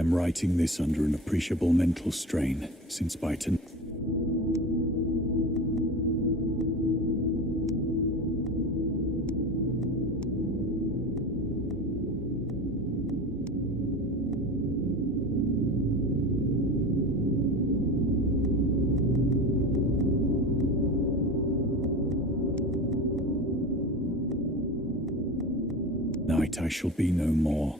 am writing this under an appreciable mental strain, since by tonight I shall be no more.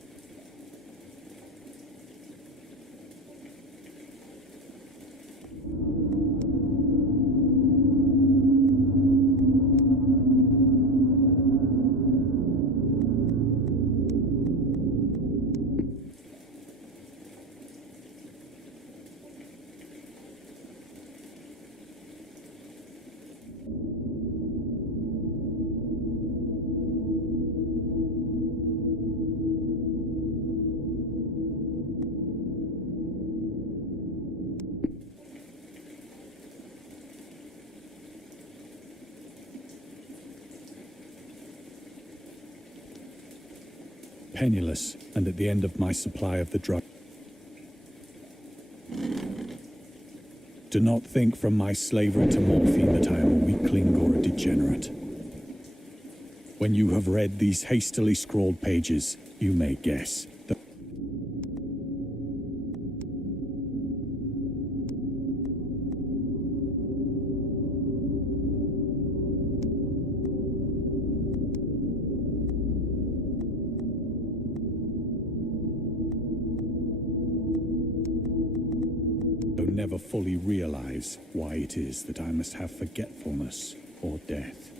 Penniless, and at the end of my supply of the drug. Do not think from my slavery to morphine that I am a weakling or a degenerate. When you have read these hastily scrawled pages, you may guess that never fully realize why it is that I must have forgetfulness or death.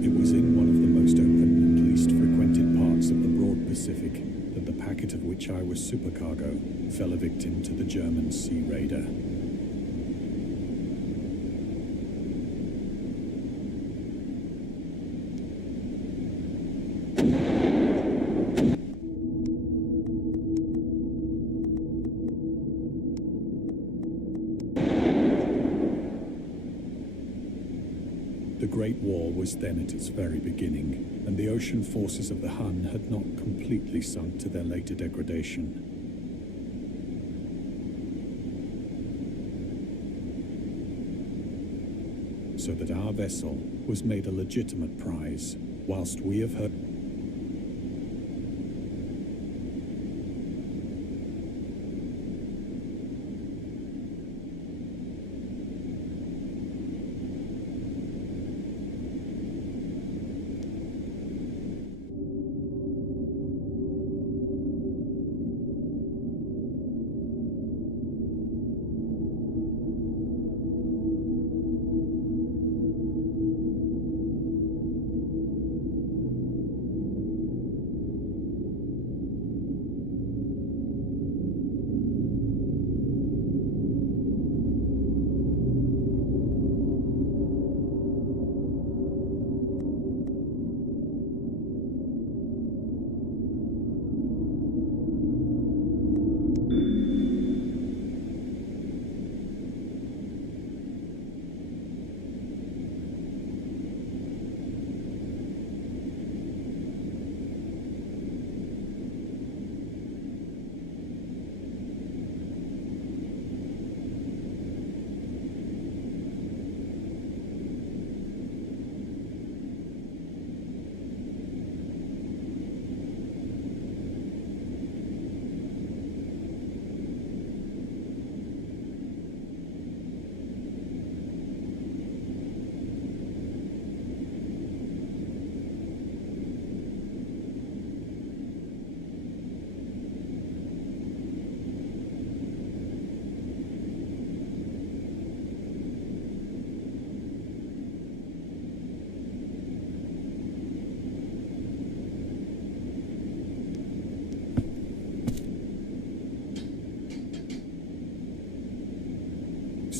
It was in one of the most open and least frequented parts of the broad Pacific that the packet of which I was supercargo fell a victim to the German sea raider. The Great War was then at its very beginning, and the ocean forces of the Hun had not completely sunk to their later degradation. So that our vessel was made a legitimate prize, whilst we have heard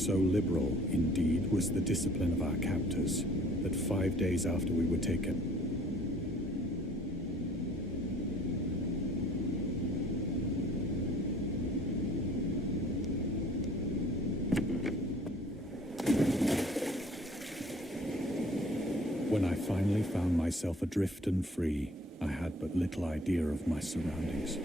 So liberal, indeed, was the discipline of our captors, that 5 days after we were taken, when I finally found myself adrift and free, I had but little idea of my surroundings.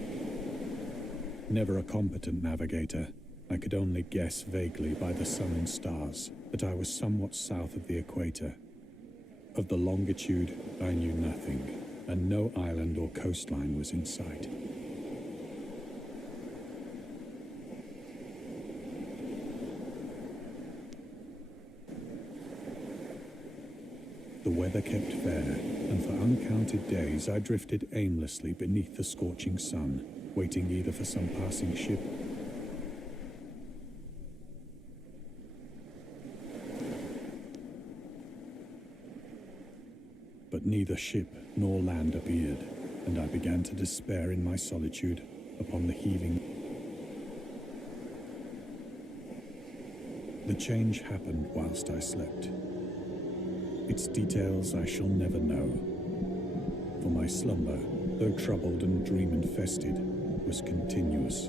Never a competent navigator, I could only guess vaguely by the sun and stars that I was somewhat south of the equator. Of the longitude, I knew nothing, and no island or coastline was in sight. The weather kept fair, and for uncounted days I drifted aimlessly beneath the scorching sun, waiting either for some passing ship but neither ship nor land appeared, and I began to despair in my solitude upon the heaving. The change happened whilst I slept. Its details I shall never know, for my slumber, though troubled and dream-infested, was continuous.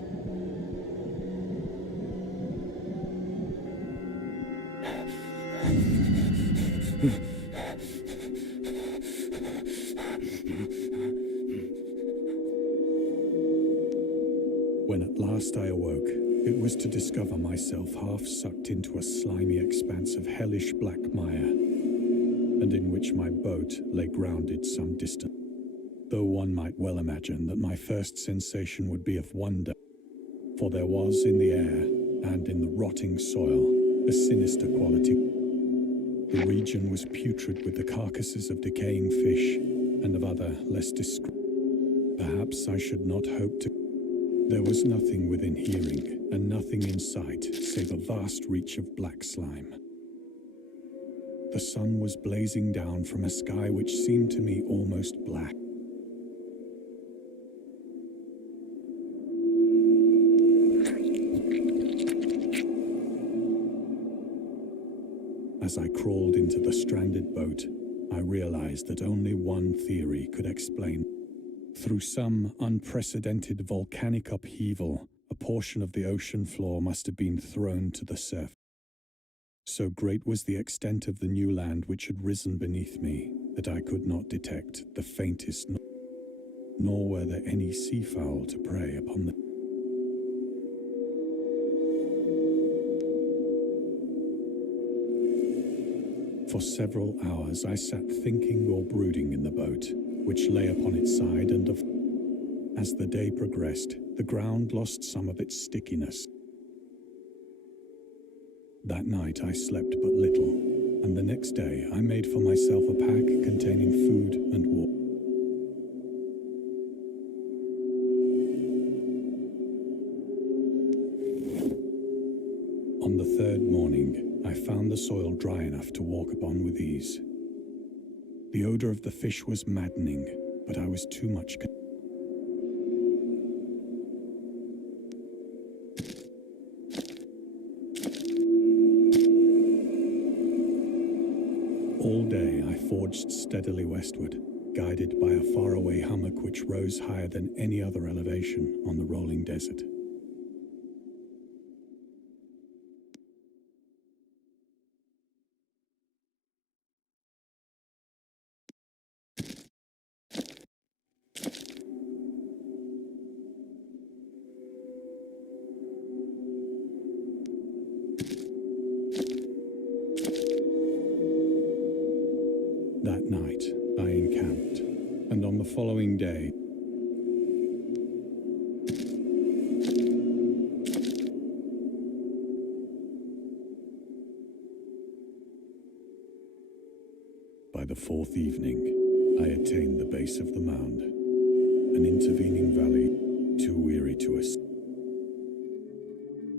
When at last I awoke, it was to discover myself half sucked into a slimy expanse of hellish black mire, and in which my boat lay grounded some distance. Though one might well imagine that my first sensation would be of wonder, for there was in the air and in the rotting soil a sinister quality. The region was putrid with the carcasses of decaying fish and of other less discreet. Perhaps I should not hope to. There was nothing within hearing and nothing in sight save a vast reach of black slime. The sun was blazing down from a sky which seemed to me almost black. As I crawled into the stranded boat, I realized that only one theory could explain. Through some unprecedented volcanic upheaval, a portion of the ocean floor must have been thrown to the surface. So great was the extent of the new land which had risen beneath me that I could not detect the faintest, nor were there any seafowl to prey upon the. For several hours I sat thinking or brooding in the boat, which lay upon its side, and as the day progressed, the ground lost some of its stickiness. That night I slept but little, and the next day I made for myself a pack containing food and water. On the third morning, I found the soil dry enough to walk upon with ease. The odor of the fish was maddening, but I was too much. All day I forged steadily westward, guided by a faraway hummock which rose higher than any other elevation on the rolling desert. That night, I encamped, and on the following day, by the fourth evening, I attained the base of the mound, an intervening valley too weary to ascend.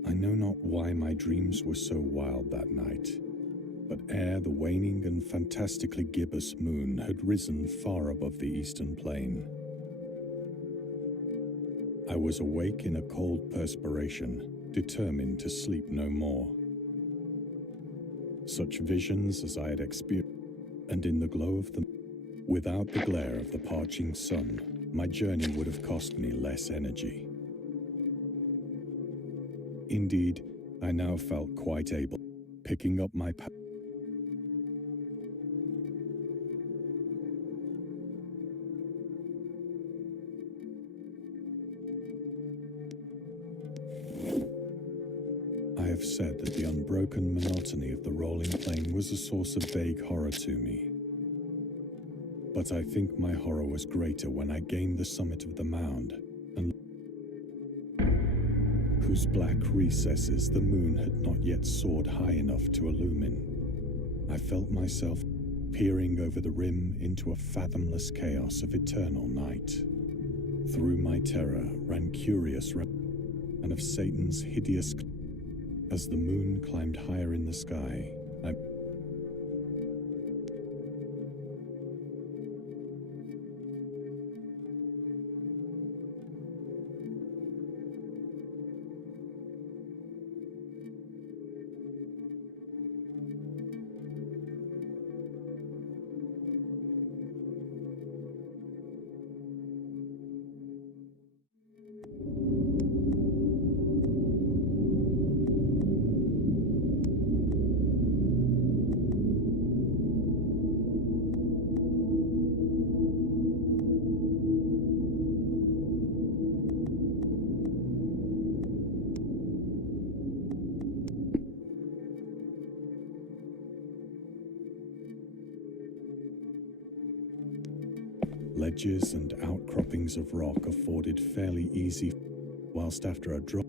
I know not why my dreams were so wild that night, but ere the waning and fantastically gibbous moon had risen far above the eastern plain, I was awake in a cold perspiration, determined to sleep no more. such visions as I had experienced, and in the glow of them, without the glare of the parching sun, my journey would have cost me less energy. Indeed, I now felt quite able, picking up my I have said that the unbroken monotony of the rolling plain was a source of vague horror to me. But I think my horror was greater when I gained the summit of the mound, and whose black recesses the moon had not yet soared high enough to illumine. I felt myself peering over the rim into a fathomless chaos of eternal night. Through my terror ran curious and of Satan's hideous. As the moon climbed higher in the sky, ledges and outcroppings of rock afforded fairly easy, whilst after a drop,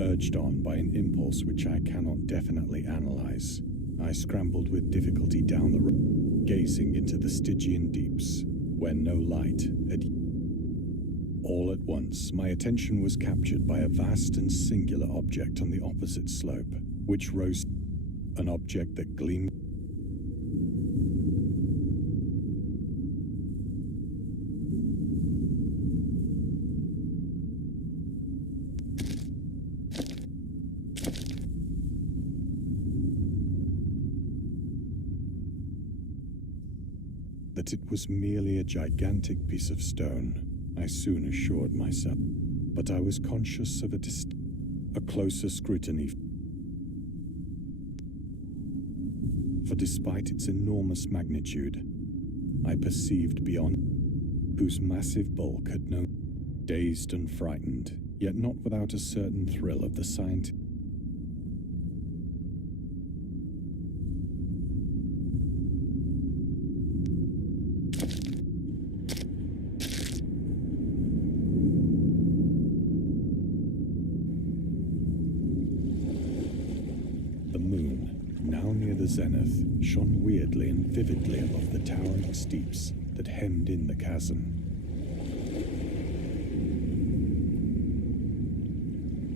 urged on by an impulse which I cannot definitely analyze, I scrambled with difficulty down the road, gazing into the Stygian deeps, where no light had. All at once, my attention was captured by a vast and singular object on the opposite slope, which rose, an object that gleamed. That it was merely a gigantic piece of stone, I soon assured myself, but I was conscious of a closer scrutiny. For despite its enormous magnitude, I perceived beyond, whose massive bulk had known, dazed and frightened, yet not without a certain thrill of the scientific. Zenith shone weirdly and vividly above the towering steeps that hemmed in the chasm.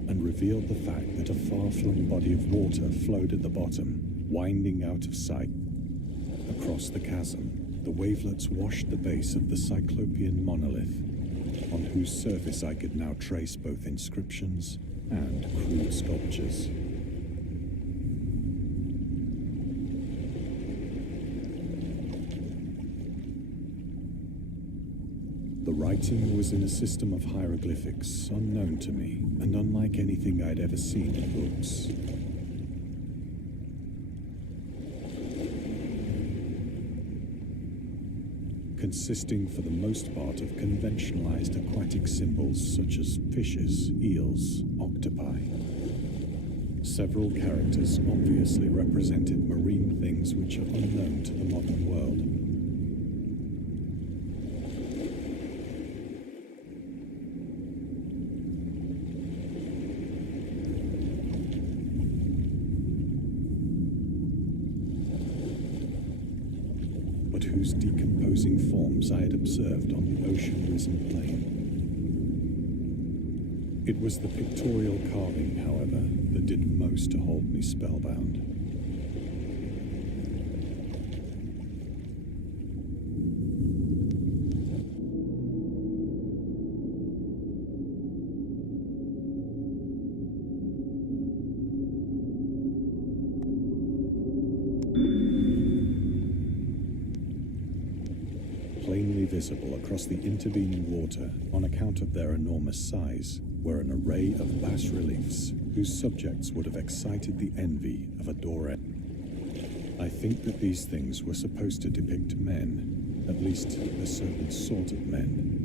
And revealed the fact that a far-flung body of water flowed at the bottom, winding out of sight. Across the chasm, the wavelets washed the base of the Cyclopean monolith, on whose surface I could now trace both inscriptions and crude sculptures. The writing was in a system of hieroglyphics unknown to me and unlike anything I'd ever seen in books. Consisting for the most part of conventionalized aquatic symbols such as fishes, eels, octopi. Several characters obviously represented marine things which are unknown to the modern world. Whose decomposing forms I had observed on the ocean-risen plain. It was the pictorial carving, however, that did most to hold me spellbound. visible across the intervening water on account of their enormous size were an array of bas-reliefs whose subjects would have excited the envy of a Dore. I think that these things were supposed to depict men, at least a certain sort of men.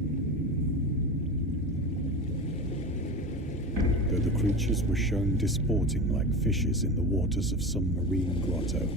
Though the creatures were shown disporting like fishes in the waters of some marine grotto,